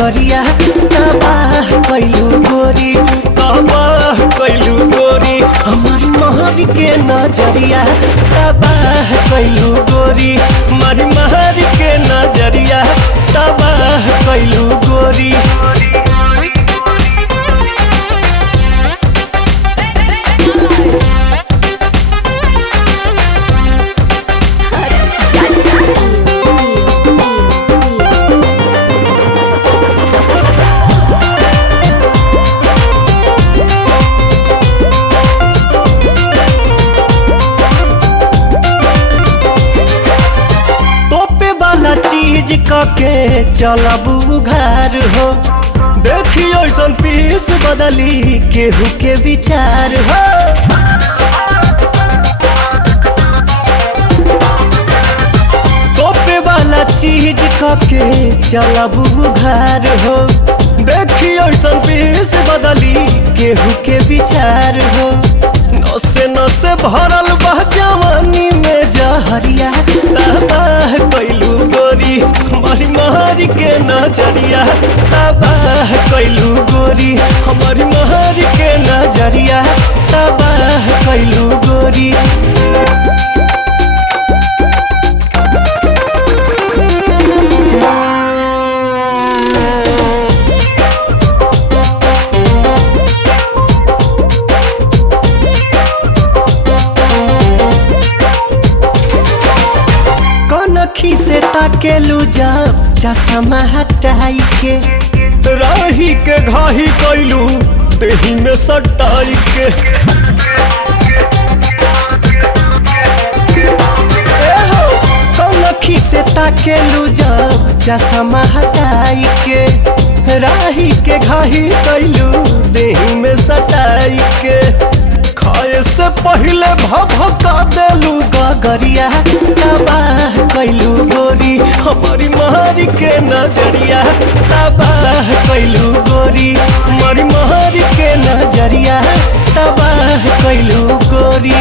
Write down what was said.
गगरिया तबाह कैलू गोरी तबाह कैलू गोरी हमारी महर के नजरिया तबाह कैलू गोरी हमारी महर के नजरिया तबाह कैलू गोरी। चीज के चलबू घर हो देखियो ऐसन पीस बदली केहू के विचार हो। तोपे वाला चीज के चलबू घर हो देखियो ऐसन पीस बदली केहू के विचार हो। नसे नसे भरल बह जवानी में जहरिया तबाह कैलू गोरी हमारी महर के नजरिया तबाह कैलू गोरी हमारी महर के नजरिया तबाह कैलू गोरी। अखी से ताकेलू जब चश्मा हटाई के राही के घाही कैलू देही में सटाई के। अखी से ताकेलू जब चश्मा हटाई के राही के घाही कैलू देही में सटाई के। खाए से पहले भभका देलू गगरिया तबाह कैलू गोरी हमारी महर के नजरिया तबाह कैलू गोरी हमारी महर के नजरिया तबाह कैलू गोरी।